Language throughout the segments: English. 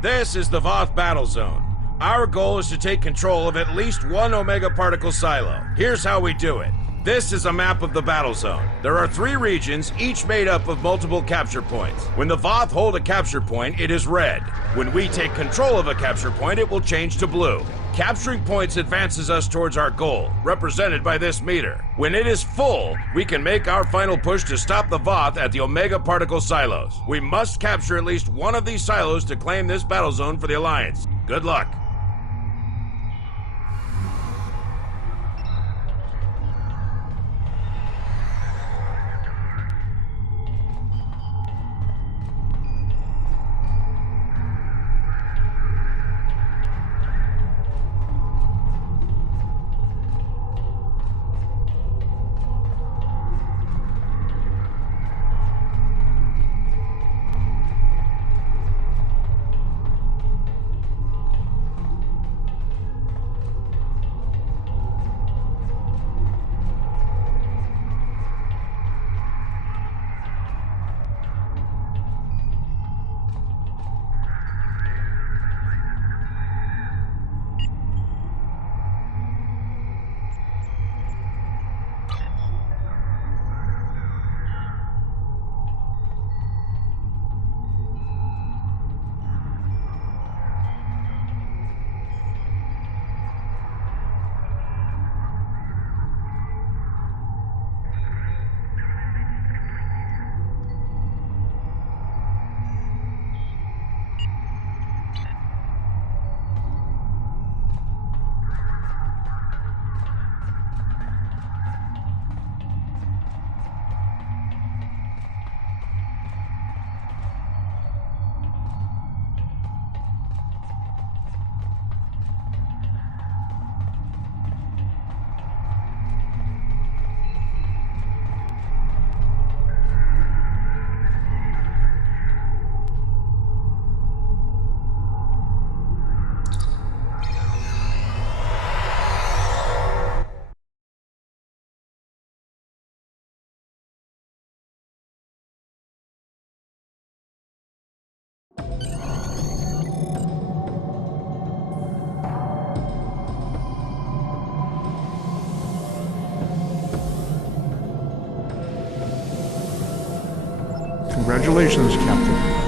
This is the Voth battle zone. Our goal is to take control of at least one Omega particle silo. Here's how we do it. This is a map of the battle zone. There are 3 regions, each made up of multiple capture points. When the Voth hold a capture point, it is red. When we take control of a capture point, it will change to blue. Capturing points advances us towards our goal, represented by this meter. When it is full, we can make our final push to stop the Voth at the Omega particle silos. We must capture at least one of these silos to claim this battle zone for the Alliance. Good luck. Congratulations, Captain.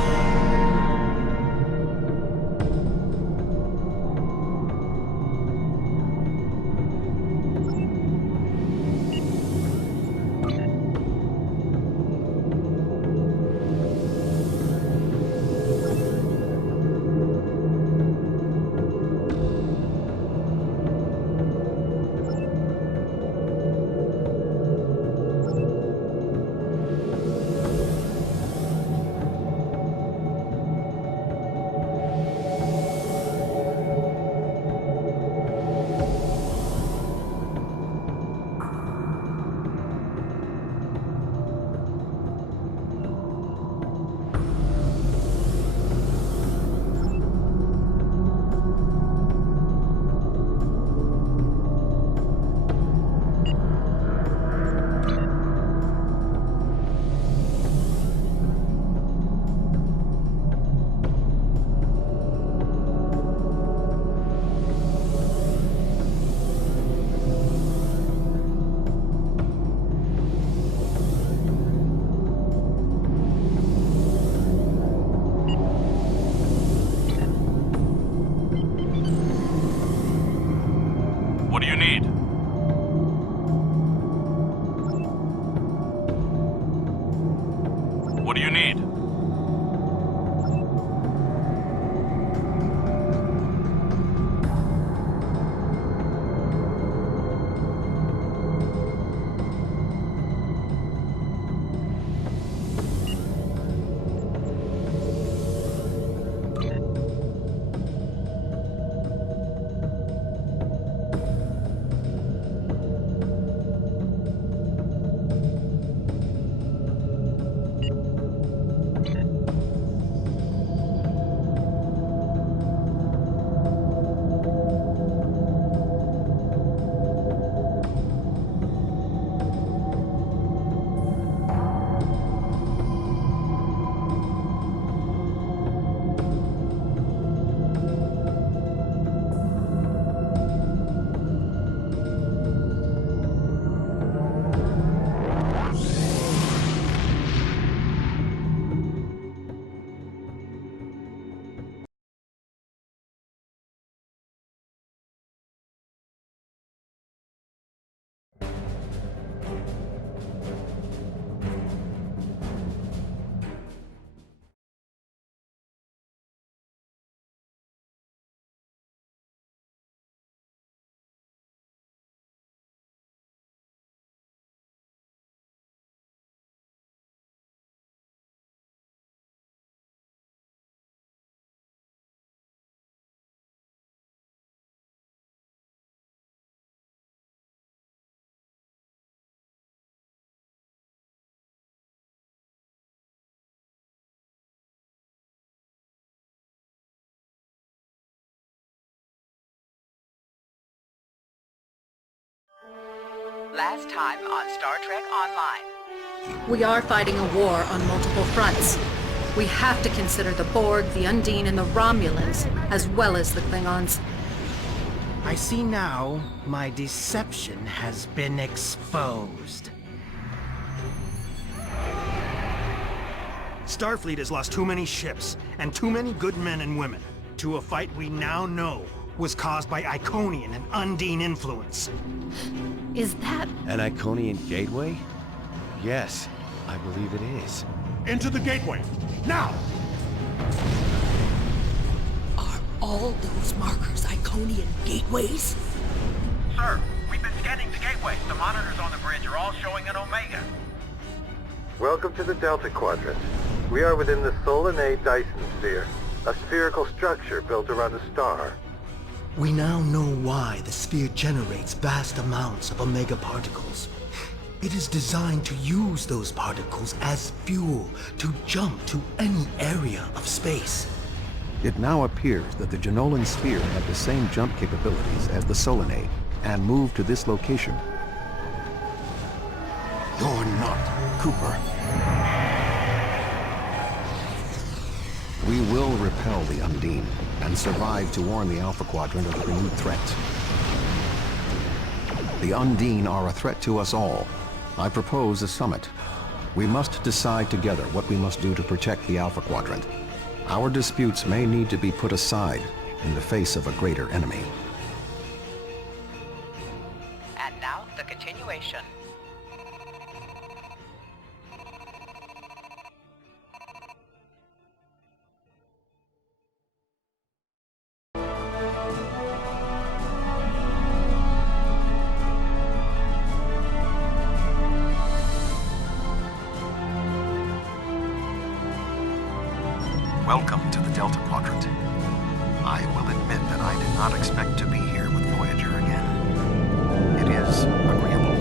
Last time on Star Trek Online. We are fighting a war on multiple fronts. We have to consider the Borg, the Undine, and the Romulans, as well as the Klingons. I see now my deception has been exposed. Starfleet has lost too many ships, and too many good men and women, to a fight we now know was caused by Iconian and Undine influence. Is that... An Iconian gateway? Yes, I believe it is. Into the gateway, now! Are all those markers Iconian gateways? Sir, we've been scanning the gateways. The monitors on the bridge are all showing an Omega. Welcome to the Delta Quadrant. We are within the Solenae Dyson sphere, a spherical structure built around a star. We now know why the sphere generates vast amounts of Omega particles. It is designed to use those particles as fuel to jump to any area of space. It now appears that the Jenolan sphere had the same jump capabilities as the Solenae, and moved to this location. You're not Cooper. We will repel the Undine, and survive to warn the Alpha Quadrant of the renewed threat. The Undine are a threat to us all. I propose a summit. We must decide together what we must do to protect the Alpha Quadrant. Our disputes may need to be put aside in the face of a greater enemy. And now, the continuation. Welcome to the Delta Quadrant. I will admit that I did not expect to be here with Voyager again. It is agreeable.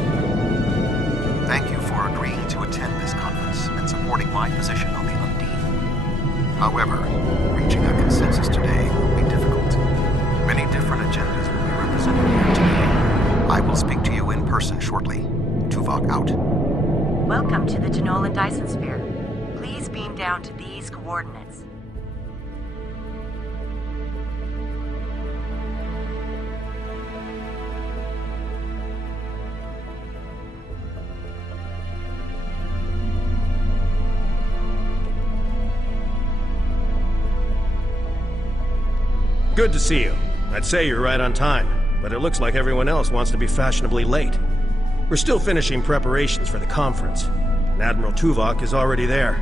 Thank you for agreeing to attend this conference and supporting my position on the Undine. However, reaching a consensus today will be difficult. Many different agendas will be represented here today. I will speak to you in person shortly. Tuvok out. Welcome to the Jenolan Dyson sphere. Please beam down to these coordinates. Good to see you. I'd say you're right on time, but it looks like everyone else wants to be fashionably late. We're still finishing preparations for the conference, and Admiral Tuvok is already there.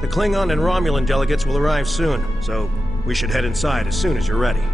The Klingon and Romulan delegates will arrive soon, so we should head inside as soon as you're ready.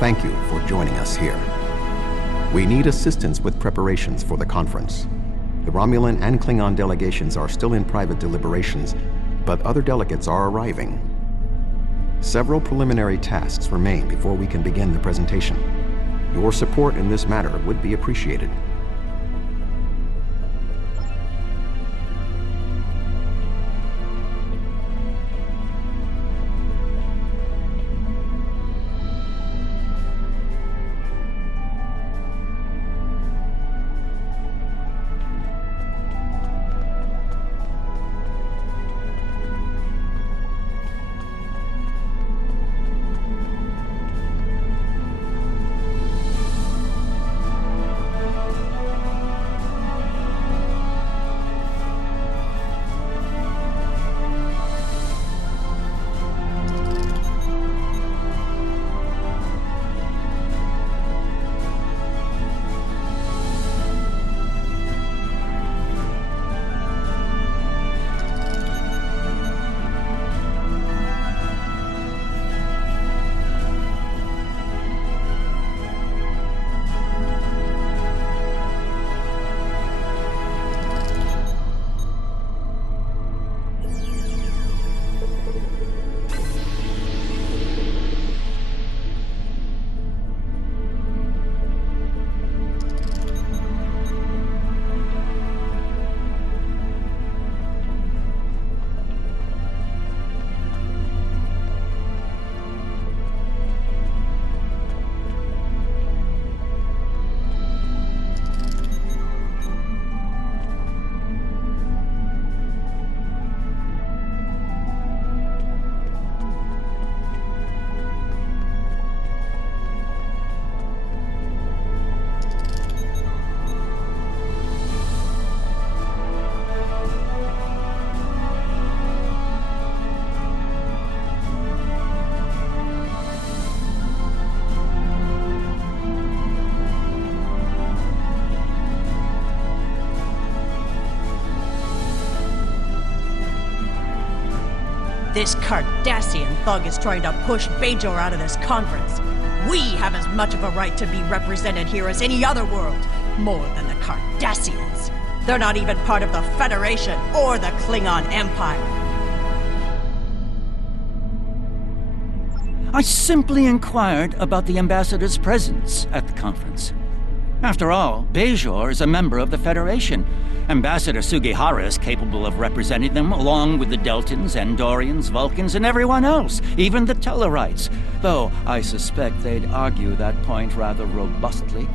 Thank you for joining us here. We need assistance with preparations for the conference. The Romulan and Klingon delegations are still in private deliberations, but other delegates are arriving. Several preliminary tasks remain before we can begin the presentation. Your support in this matter would be appreciated. This Cardassian thug is trying to push Bajor out of this conference. We have as much of a right to be represented here as any other world, more than the Cardassians. They're not even part of the Federation or the Klingon Empire. I simply inquired about the ambassador's presence at the conference. After all, Bajor is a member of the Federation. Ambassador Sugihara is capable of representing them, along with the Deltans, Andorians, Vulcans, and everyone else, even the Tellarites. Though I suspect they'd argue that point rather robustly.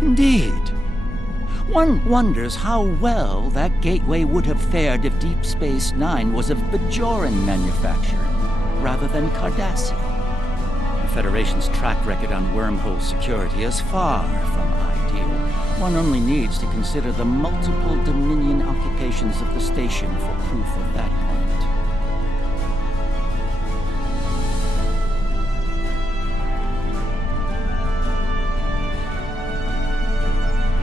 Indeed. One wonders how well that gateway would have fared if Deep Space Nine was of Bajoran manufacture, rather than Cardassian. The Federation's track record on wormhole security is far from ideal. One only needs to consider the multiple Dominion occupations of the station for proof of that point.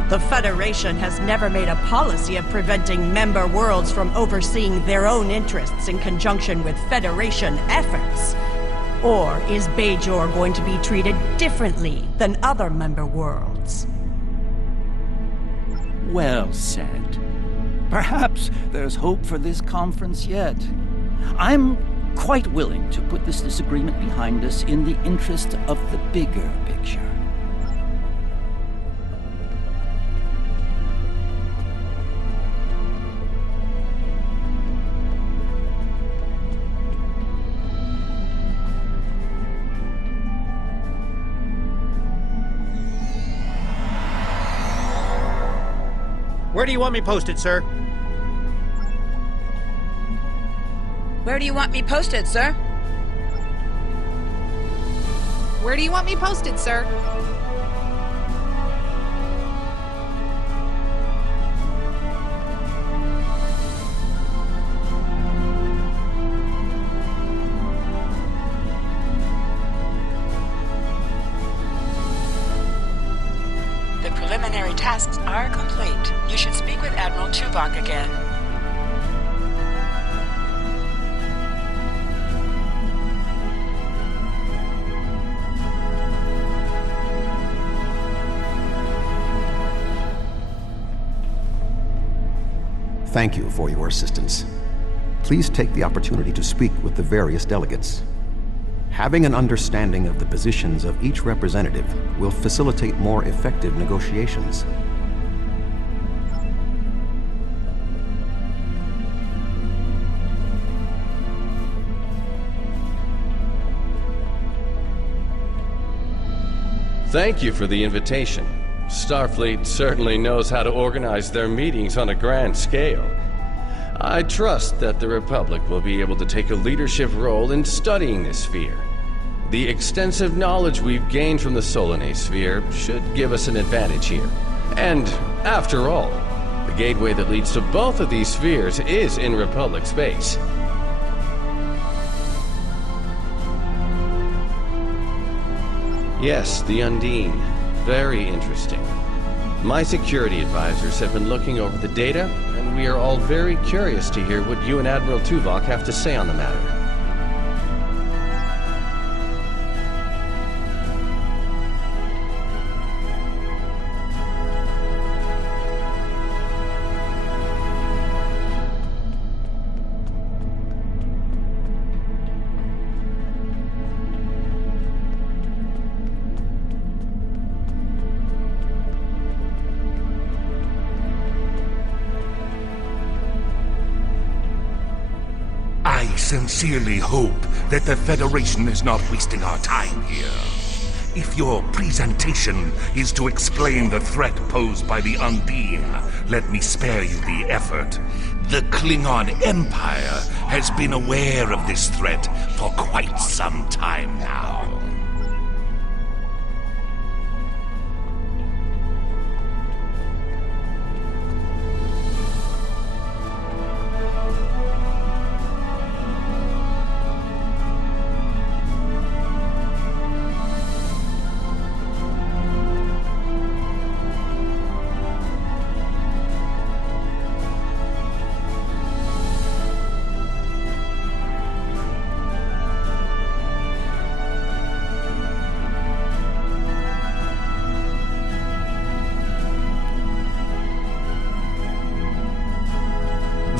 The Federation has never made a policy of preventing member worlds from overseeing their own interests in conjunction with Federation efforts. Or is Bajor going to be treated differently than other member worlds? Well said. Perhaps there's hope for this conference yet. I'm quite willing to put this disagreement behind us in the interest of the bigger picture. Where do you want me posted, sir? Where do you want me posted, sir? Where do you want me posted, sir? The preliminary tasks are complete. You should speak with Admiral Tuvok again. Thank you for your assistance. Please take the opportunity to speak with the various delegates. Having an understanding of the positions of each representative will facilitate more effective negotiations. Thank you for the invitation. Starfleet certainly knows how to organize their meetings on a grand scale. I trust that the Republic will be able to take a leadership role in studying this sphere. The extensive knowledge we've gained from the Solenae sphere should give us an advantage here. And, after all, the gateway that leads to both of these spheres is in Republic space. Yes, the Undine. Very interesting. My security advisors have been looking over the data, and we are all very curious to hear what you and Admiral Tuvok have to say on the matter. I sincerely hope that the Federation is not wasting our time here. If your presentation is to explain the threat posed by the Undine, let me spare you the effort. The Klingon Empire has been aware of this threat for quite some time now.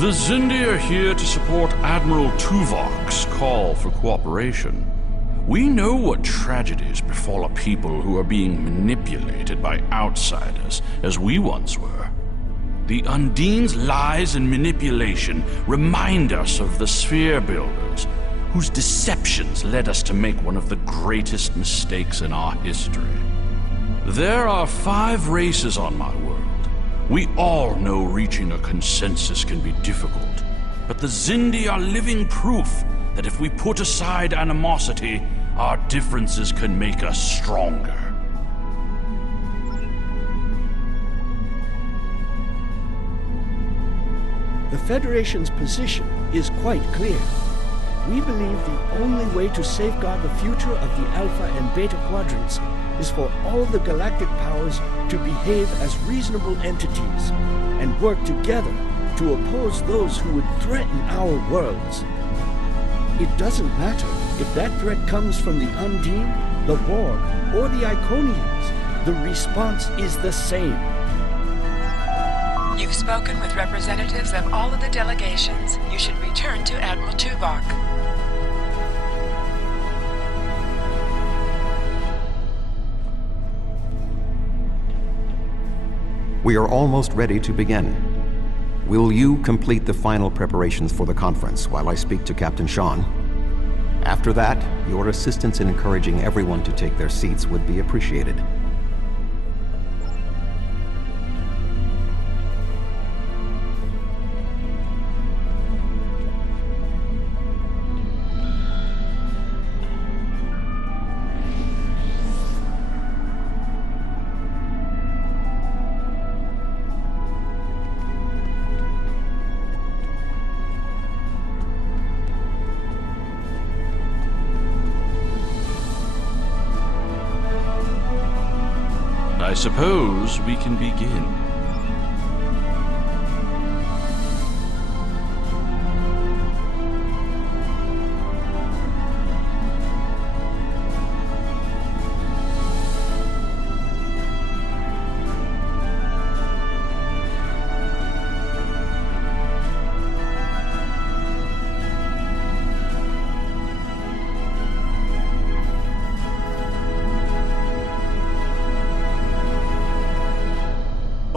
The Xindi are here to support Admiral Tuvok's call for cooperation. We know what tragedies befall a people who are being manipulated by outsiders, as we once were. The Undine's lies and manipulation remind us of the Sphere Builders, whose deceptions led us to make one of the greatest mistakes in our history. There are 5 races on my world. We all know reaching a consensus can be difficult, but the Xindi are living proof that if we put aside animosity, our differences can make us stronger. The Federation's position is quite clear. We believe the only way to safeguard the future of the Alpha and Beta Quadrants is for all the galactic powers to behave as reasonable entities and work together to oppose those who would threaten our worlds. It doesn't matter if that threat comes from the Undine, the Borg, or the Iconians. The response is the same. You've spoken with representatives of all of the delegations. You should return to Admiral Tuvok. We are almost ready to begin. Will you complete the final preparations for the conference while I speak to Captain Sean? After that, your assistance in encouraging everyone to take their seats would be appreciated. I suppose we can begin.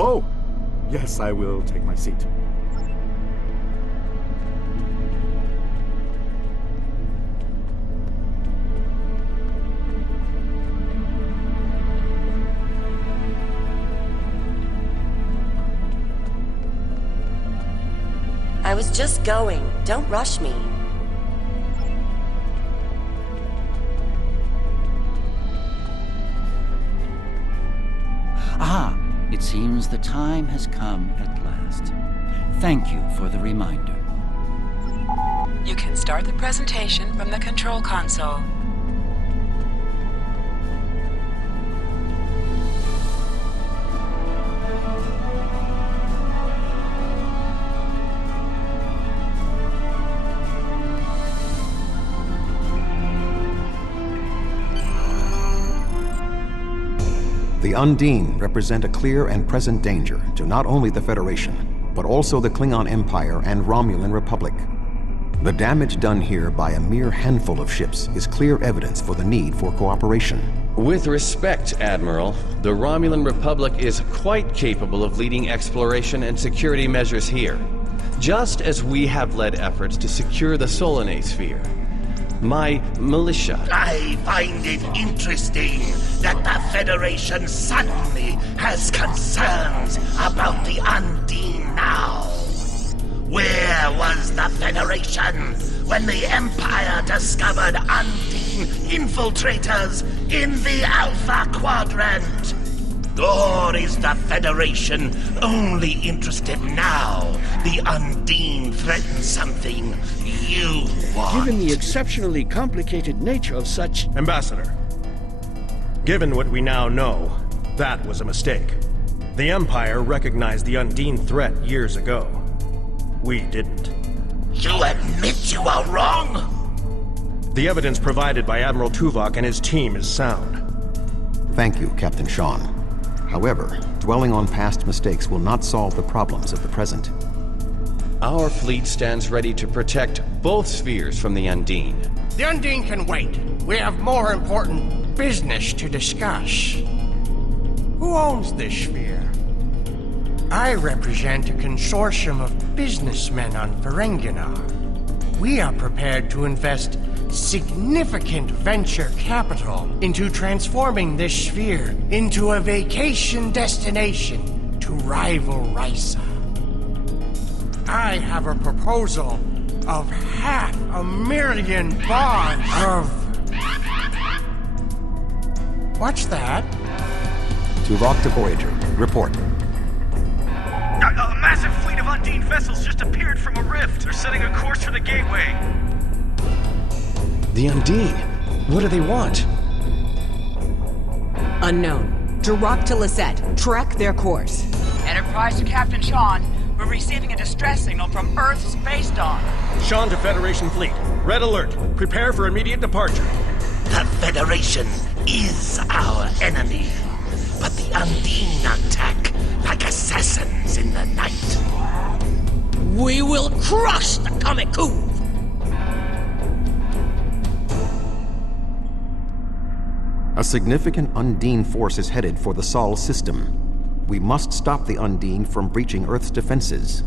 Oh, yes, I will take my seat. I was just going. Don't rush me. Ah, it seems the time has come at last. Thank you for the reminder. You can start the presentation from the control console. The Undine represent a clear and present danger to not only the Federation, but also the Klingon Empire and Romulan Republic. The damage done here by a mere handful of ships is clear evidence for the need for cooperation. With respect, Admiral, the Romulan Republic is quite capable of leading exploration and security measures here, just as we have led efforts to secure the Solenae sphere. My militia... I find it interesting that the Federation suddenly has concerns about the Undine now. Where was the Federation when the Empire discovered Undine infiltrators in the Alpha Quadrant? Or is the Federation only interested now the Undine threatens something you want? Given the exceptionally complicated nature of such... Ambassador, given what we now know, that was a mistake. The Empire recognized the Undine threat years ago. We didn't. You admit you are wrong? The evidence provided by Admiral Tuvok and his team is sound. Thank you, Captain Sean. However, dwelling on past mistakes will not solve the problems of the present. Our fleet stands ready to protect both spheres from the Undine. The Undine can wait. We have more important business to discuss. Who owns this sphere? I represent a consortium of businessmen on Ferenginar. We are prepared to invest significant venture capital into transforming this sphere into a vacation destination to rival Risa. I have a proposal of $500,000 of... What's that? Tuvok to Voyager. Report. A massive fleet of Undine vessels just appeared from a rift. They're setting a course for the gateway. The Undine? What do they want? Unknown. Direct to Lisette. Track their course. Enterprise to Captain Sean. We're receiving a distress signal from Earth's Spacedock. Sean to Federation Fleet. Red alert. Prepare for immediate departure. The Federation is our enemy, but the Undine attack like assassins in the night. We will crush the Comic-Coup! A significant Undine force is headed for the Sol system. We must stop the Undine from breaching Earth's defenses.